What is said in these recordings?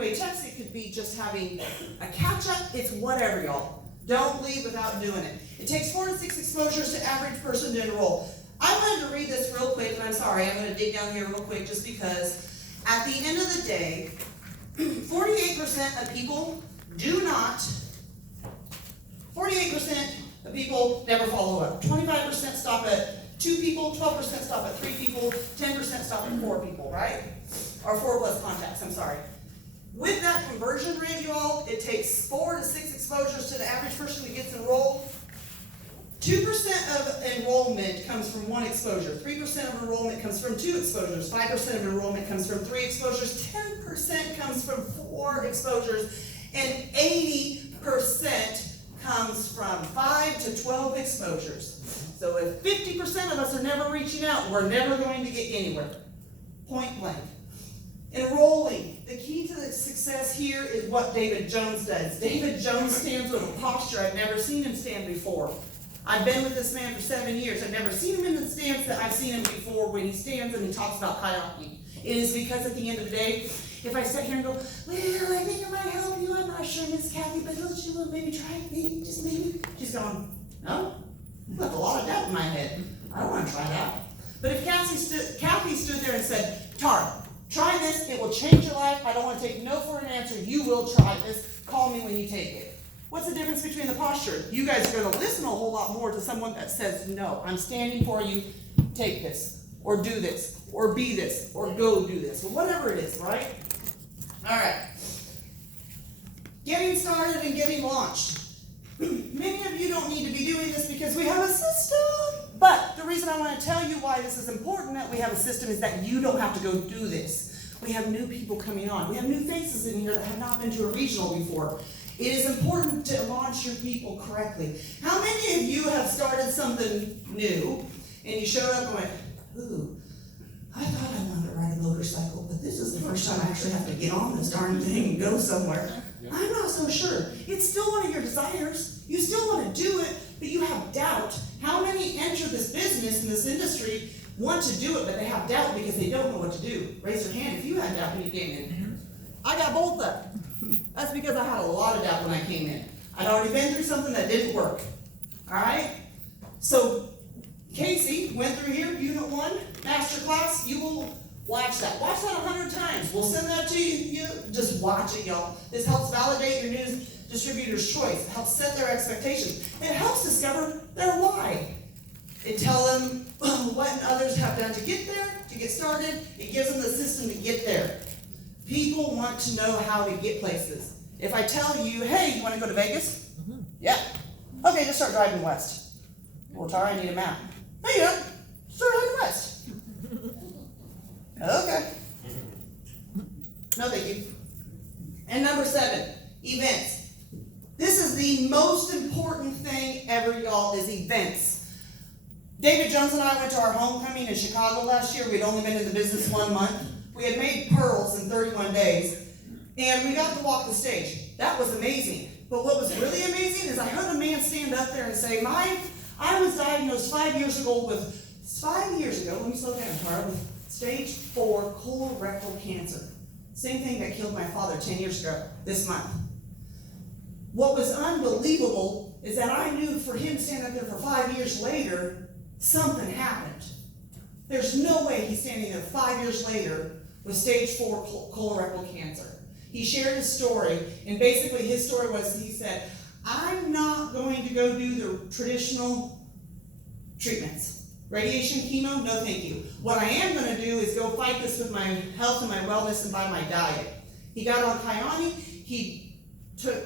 three-way text, it could be just having a catch-up, it's whatever, y'all. Don't leave without doing it. It takes 4 to 6 exposures to average person to enroll. I wanted to read this real quick, and I'm sorry, I'm gonna dig down here real quick just because at the end of the day, 48% of people do not, 48% of people never follow up. 25% stop at 2 people, 12% stop at 3 people, 10% stop at 4 people, right? Or 4 plus contacts, I'm sorry. With that conversion rate, y'all, it takes 4 to 6 exposures to the average person that gets enrolled. 2% of enrollment comes from 1 exposure. 3% of enrollment comes from 2 exposures. 5% of enrollment comes from 3 exposures. 10% comes from 4 exposures. And 80% comes from 5 to 12 exposures. So if 50% of us are never reaching out, we're never going to get anywhere. Point blank. Enrolling. The key to the success here is what David Jones does. David Jones stands with a posture I've never seen him stand before. I've been with this man for 7 years. I've never seen him in the stance that I've seen him before when he stands and he talks about kayaking. It is because at the end of the day, if I sit here and go, well, I think it might help you, I'm not sure, Miss Kathy, but don't you want maybe try it, maybe, just maybe? She's going, no, I have a lot of doubt in my head. I don't want to try that. But if Kathy stood there and said, Tara, try this, it will change your life. I don't want to take no for an answer. You will try this. Call me when you take it. What's the difference between the posture? You guys are going to listen a whole lot more to someone that says, no, I'm standing for you, take this, or do this, or be this, or go do this, or whatever it is, right? All right. Getting started and getting launched. Many of you don't need to be doing this because we have a system. But the reason I want to tell you why this is important that we have a system is that you don't have to go do this. We have new people coming on. We have new faces in here that have not been to a regional before. It is important to launch your people correctly. How many of you have started something new and you showed up and went, ooh, I thought I wanted to ride a motorcycle, but this is the first time I actually have to get on this darn thing and go somewhere. I'm not so sure. It's still one of your desires. You still want to do it, but you have doubt. How many enter this business in this industry want to do it, but they have doubt because they don't know what to do? Raise your hand if you had doubt when you came in. I got both of them. That's because I had a lot of doubt when I came in. I'd already been through something that didn't work. All right? So Casey went through here, Unit 1, Master Class. You will watch that. Watch that 100 times. We'll send that to you. Just watch it, y'all. This helps validate your news distributor's choice. It helps set their expectations. It helps discover their why. It tells them what others have done to get there, to get started. It gives them the system to get there. People want to know how to get places. If I tell you, hey, you want to go to Vegas? Mm-hmm. Yeah. Okay, just start driving west. Well, Tara, I need a map. No, you don't. Start driving west. Okay. No, thank you. And number 7, events. This is the most important thing ever, y'all, is events. David Jones and I went to our homecoming in Chicago last year. We'd only been in the business 1 month. We had made pearls in 31 days, and we got to walk the stage. That was amazing. But what was really amazing is I heard a man stand up there and say, I was diagnosed 5 years ago with, let me slow down, Tara, with stage 4 colorectal cancer. Same thing that killed my father 10 years ago, this month. What was unbelievable is that I knew for him to stand up there for 5 years later, something happened. There's no way he's standing there 5 years later with stage 4 colorectal cancer. He shared his story, and basically his story was, he said, I'm not going to go do the traditional treatments. Radiation, chemo, no thank you. What I am going to do is go fight this with my health and my wellness and by my diet. He got on Kyani. He took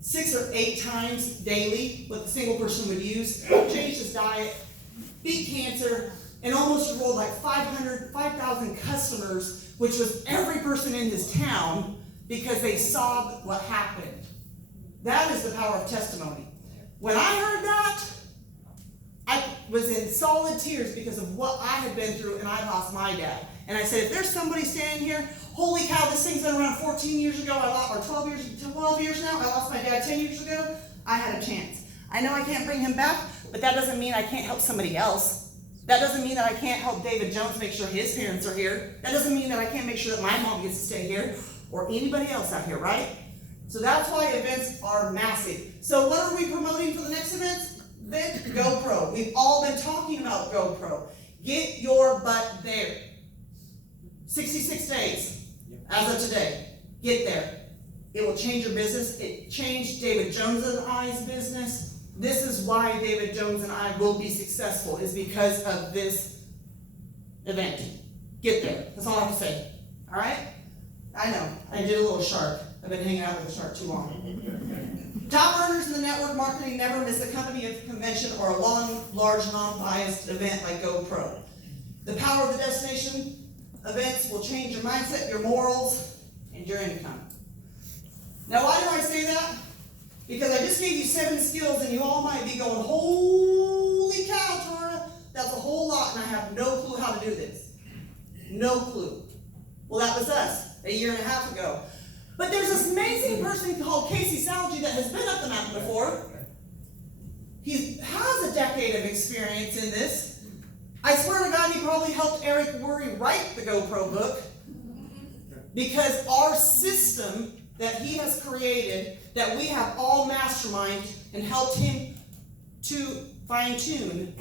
6 or 8 times daily what the single person would use, changed his diet, beat cancer, and almost enrolled like 5,000 customers, which was every person in his town, because they saw what happened. That is the power of testimony. When I heard that, I was in solid tears because of what I had been through, and I lost my dad. And I said, if there's somebody standing here, holy cow, this thing's been around 14 years ago, or 12 years now, I lost my dad 10 years ago, I had a chance. I know I can't bring him back, but that doesn't mean I can't help somebody else. That doesn't mean that I can't help David Jones make sure his parents are here. That doesn't mean that I can't make sure that my mom gets to stay here. or anybody else out here, right? So that's why events are massive. So what are we promoting for the next event? GoPro. We've all been talking about GoPro. Get your butt there. 66 days as of today. Get there. It will change your business. It changed David Jones and I's business. This is why David Jones and I will be successful, is because of this event. Get there. That's all I have to say. All right? I know. I did a little shark. I've been hanging out with a shark too long. Top earners in the network marketing never miss a company, a convention, or a large, non-biased event like GoPro. The power of the destination events will change your mindset, your morals, and your income. Now, why do I say that? Because I just gave you 7 skills, and you all might be going, holy cow, Tara, that's a whole lot, and I have no clue how to do this. No clue. Well, that was us a year and a half ago. But there's this amazing person called Casey Salgi that has been up the mountain before. He has a decade of experience in this. I swear to God, he probably helped Eric Worre write the GoPro book, because our system that he has created, that we have all masterminded and helped him to fine-tune,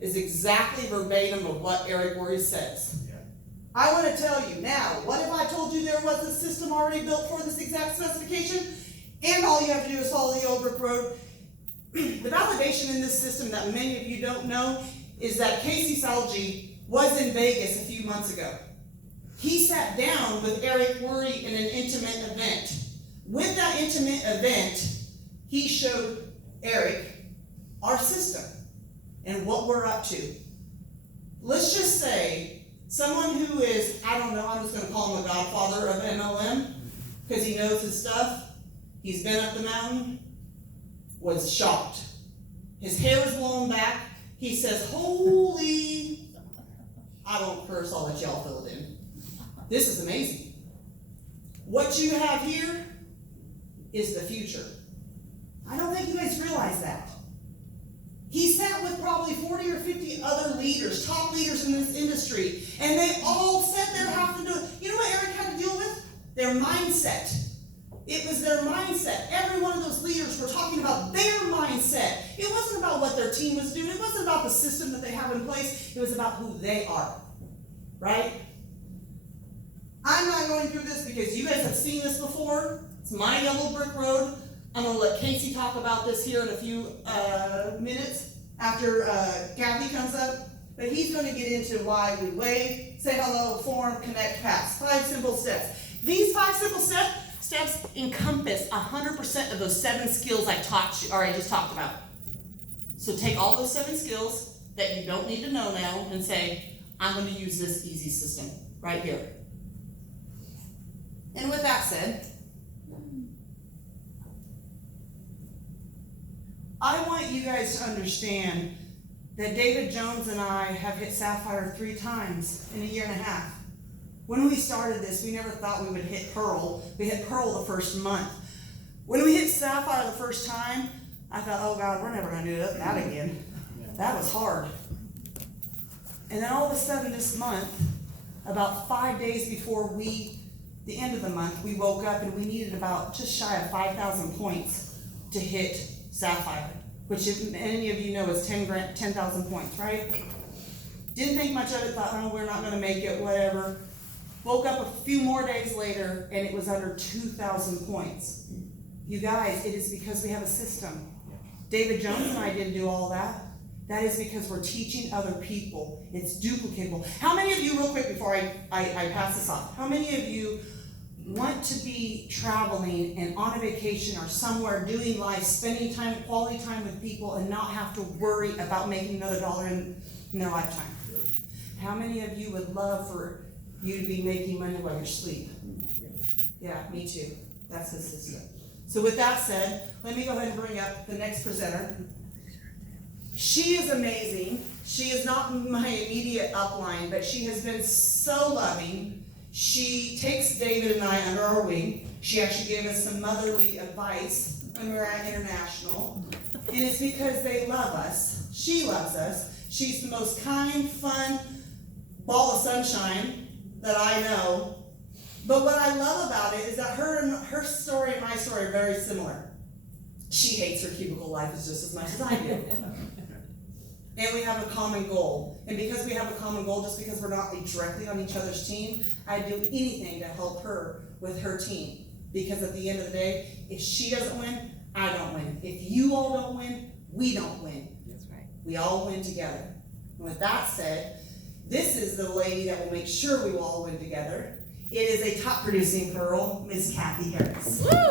is exactly verbatim of what Eric Worre says. I want to tell you now, what if I told you there was a system already built for this exact specification, and all you have to do is follow the old brick road? The validation in this system that many of you don't know is that Casey Salgi was in Vegas a few months ago. He sat down with Eric Worre in an intimate event. With that intimate event, he showed Eric our system and what we're up to. Let's just say someone who is, I don't know, I'm just going to call him the godfather of MLM, because he knows his stuff, he's been up the mountain, was shocked. His hair is blown back. He says, holy, I won't curse, I'll let y'all fill it in. This is amazing. What you have here is the future. I don't think you guys realize that. He sat with probably 40 or 50 other leaders, top leaders in this industry, and they all sat there having to do it. You know what Eric had to deal with? Their mindset. It was their mindset. Every one of those leaders were talking about their mindset. It wasn't about what their team was doing. It wasn't about the system that they have in place. It was about who they are. Right? I'm not going through this because you guys have seen this before. It's my yellow brick road. I'm going to let Casey talk about this here in a few minutes after Kathy comes up. But he's going to get into why we wave, say hello, form, connect, pass. 5 simple steps. These 5 simple steps encompass 100% of those 7 skills I just talked about. So take all those 7 skills that you don't need to know now and say, I'm going to use this easy system right here. And with that said, I want you guys to understand that David Jones and I have hit Sapphire 3 times in a year and a half. When we started this, we never thought we would hit Pearl. We hit Pearl the first month. When we hit Sapphire the first time, I thought, oh God, we're never going to do that again. That was hard. And then all of a sudden this month, about 5 days before the end of the month, we woke up and we needed about just shy of 5,000 points to hit Sapphire, which if any of you know is 10,000 points, right? Didn't think much of it, thought, oh, we're not going to make it, whatever. Woke up a few more days later and it was under 2,000 points. You guys, it is because we have a system. David Jones and I didn't do all that. That is because we're teaching other people. It's duplicatable. How many of you, real quick before I pass this off, how many of you want to be traveling and on a vacation or somewhere doing life, spending time, quality time with people and not have to worry about making another dollar in their lifetime? How many of you would love for you to be making money while you're asleep? Yeah, me too. That's the system. So with that said, let me go ahead and bring up the next presenter. She is amazing. She is not my immediate upline, but she has been so loving. She takes David and I under her wing. She actually gave us some motherly advice when we were at International. And it's because they love us. She loves us. She's the most kind, fun ball of sunshine that I know. But what I love about it is that her story and my story are very similar. She hates her cubicle life just as much as I do. And we have a common goal. And because we have a common goal, just because we're not directly on each other's team, I'd do anything to help her with her team. Because at the end of the day, if she doesn't win, I don't win. If you all don't win, we don't win. That's right. We all win together. And with that said, this is the lady that will make sure we will all win together. It is a top producing girl, Miss Kathy Harris. Woo!